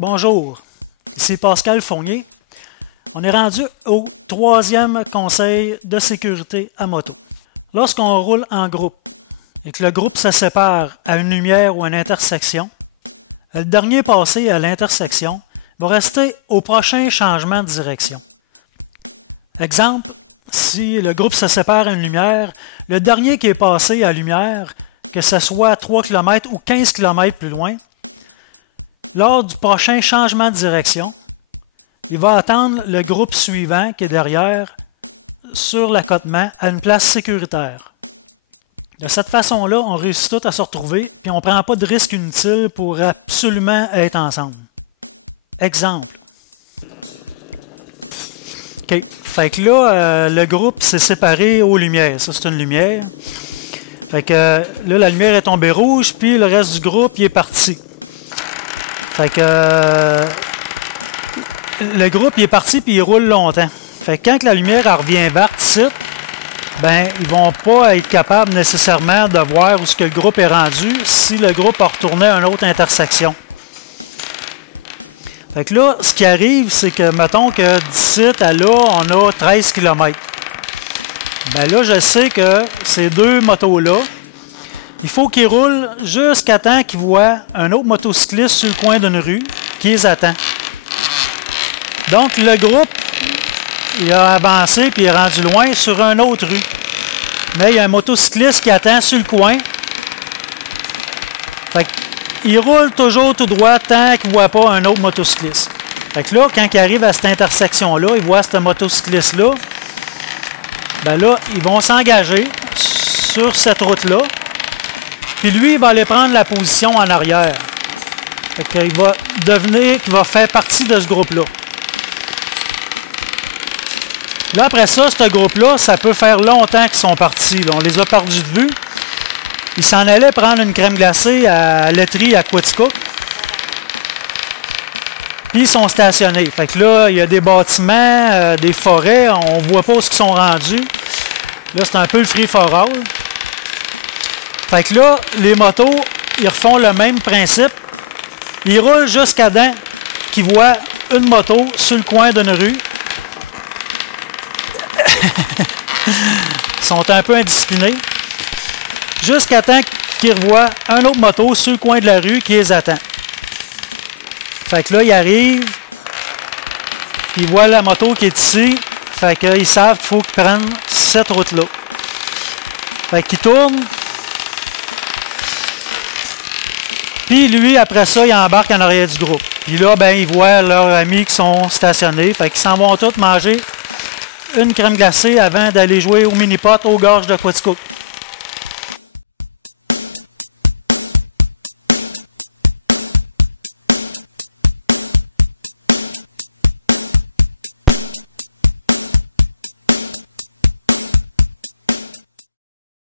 Bonjour, ici Pascal Fournier. On est rendu au 3e conseil de sécurité à moto. Lorsqu'on roule en groupe et que le groupe se sépare à une lumière ou à une intersection, le dernier passé à l'intersection va rester au prochain changement de direction. Exemple, si le groupe se sépare à une lumière, le dernier qui est passé à la lumière, que ce soit 3 km ou 15 km plus loin, lors du prochain changement de direction, il va attendre le groupe suivant qui est derrière sur l'accotement à une place sécuritaire. De cette façon-là, on réussit tous à se retrouver et on ne prend pas de risque inutile pour absolument être ensemble. Exemple. OK. Fait que là, le groupe s'est séparé aux lumières. Ça, c'est une lumière. Fait que là, la lumière est tombée rouge, puis le reste du groupe, il est parti. Fait que le groupe, il est parti, puis il roule longtemps. Fait que quand la lumière elle revient verte ici, ben, ils ne vont pas être capables nécessairement de voir où ce que le groupe est rendu si le groupe a retourné à une autre intersection. Fait que là, ce qui arrive, c'est que, mettons que d'ici à là, on a 13 km. Ben là, je sais que ces deux motos-là, il faut qu'ils roulent jusqu'à temps qu'ils voient un autre motocycliste sur le coin d'une rue qui les attend. Donc, le groupe, il a avancé puis il est rendu loin sur une autre rue. Mais il y a un motocycliste qui attend sur le coin. Fait qu'il roule toujours tout droit tant qu'il ne voit pas un autre motocycliste. Fait que là, quand il arrive à cette intersection-là, il voit ce motocycliste-là. Ben là, ils vont s'engager sur cette route-là. Puis lui, il va aller prendre la position en arrière. Fait qu'il va il va faire partie de ce groupe-là. Là, après ça, ce groupe-là, ça peut faire longtemps qu'ils sont partis. Là. On les a perdus de vue. Ils s'en allaient prendre une crème glacée à laiterie à Quaticook. Puis ils sont stationnés. Fait que là, il y a des bâtiments, des forêts, on ne voit pas où ils sont rendus. Là, c'est un peu le free-for-all. Fait que là, les motos, ils refont le même principe. Ils roulent jusqu'à temps qu'ils voient une moto sur le coin d'une rue. Ils sont un peu indisciplinés. Jusqu'à temps qu'ils revoient un autre moto sur le coin de la rue qui les attend. Fait que là, ils arrivent, puis ils voient la moto qui est ici. Fait qu'ils savent qu'il faut qu'ils prennent cette route-là. Fait qu'ils tournent. Puis lui, après ça, il embarque en arrière du groupe. Puis là, ben, ils voient leurs amis qui sont stationnés. Fait qu'ils s'en vont tous manger une crème glacée avant d'aller jouer au mini-pot aux gorges de Quaticook.